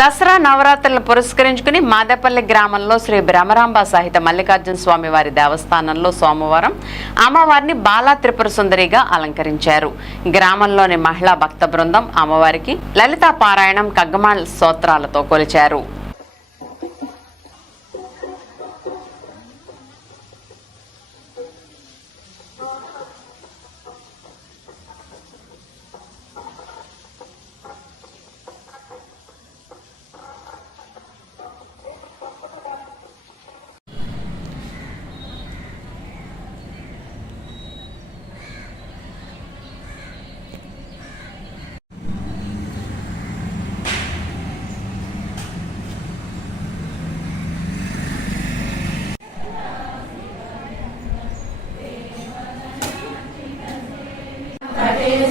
దసరా నవరాత్రులను పురస్కరించుకుని మాదేపల్లి గ్రామంలో శ్రీ భ్రమరాంబ సహిత మల్లికార్జున స్వామి వారి దేవస్థానంలో సోమవారం అమ్మవారిని బాలా త్రిపుర సుందరిగా అలంకరించారు. గ్రామంలోని మహిళా భక్త బృందం అమ్మవారికి లలితా పారాయణం కగ్గమాళ్ స్తోత్రాలతో కొలిచారు.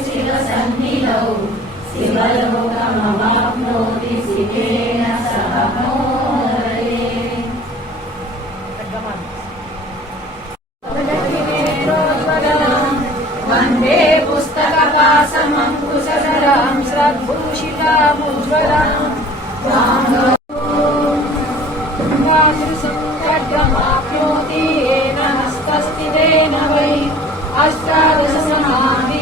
శ్రీర సన్నిధౌ శివలోకమవాప్నోతి శివేన సహమోదయే వందే పుస్తకపాసమంకుశరాం శ్రద్భూషితాముజ్వలాం. హస్తస్థితేన అష్టాదశ సమాధి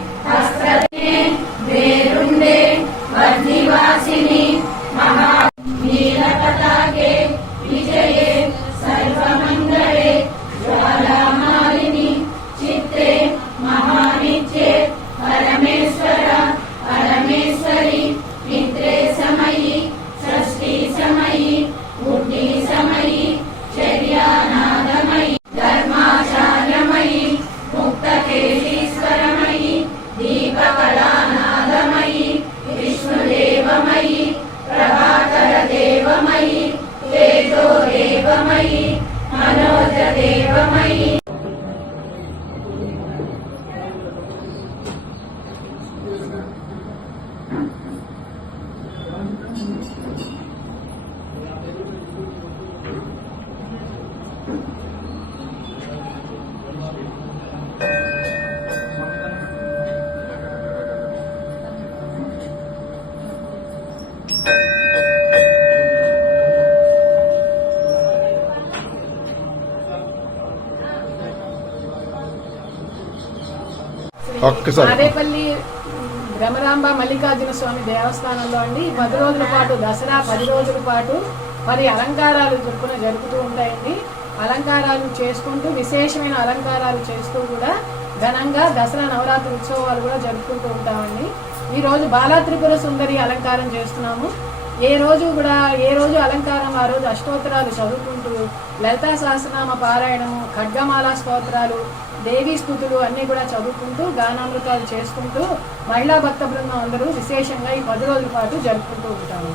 ఒక్కసారి. మాదేపల్లి భ్రమరాంబ మల్లికార్జున స్వామి దేవస్థానంలో అండి. పది రోజుల పాటు దసరా పది రోజుల పాటు మరి అలంకారాలు చొప్పున జరుపుతూ ఉంటాయండి. అలంకారాలు చేసుకుంటూ విశేషమైన అలంకారాలు చేస్తూ కూడా ఘనంగా దసరా నవరాత్రి ఉత్సవాలు కూడా జరుపుకుంటూ ఉంటామండి. ఈ రోజు బాలా త్రిపుర సుందరి అలంకారం చేస్తున్నాము. ఏ రోజు కూడా ఏ రోజు అలంకారం ఆ రోజు అష్టోత్తరాలు చదువుకుంటూ లలితా సహస్రనామ పారాయణము ఖడ్గమాల స్తోత్రాలు దేవీ స్థుతులు అన్నీ కూడా చదువుకుంటూ గానామృతాలు చేసుకుంటూ మహిళా భక్త బృందం అందరూ విశేషంగా ఈ పది రోజుల పాటు జరుపుకుంటూ ఉంటాము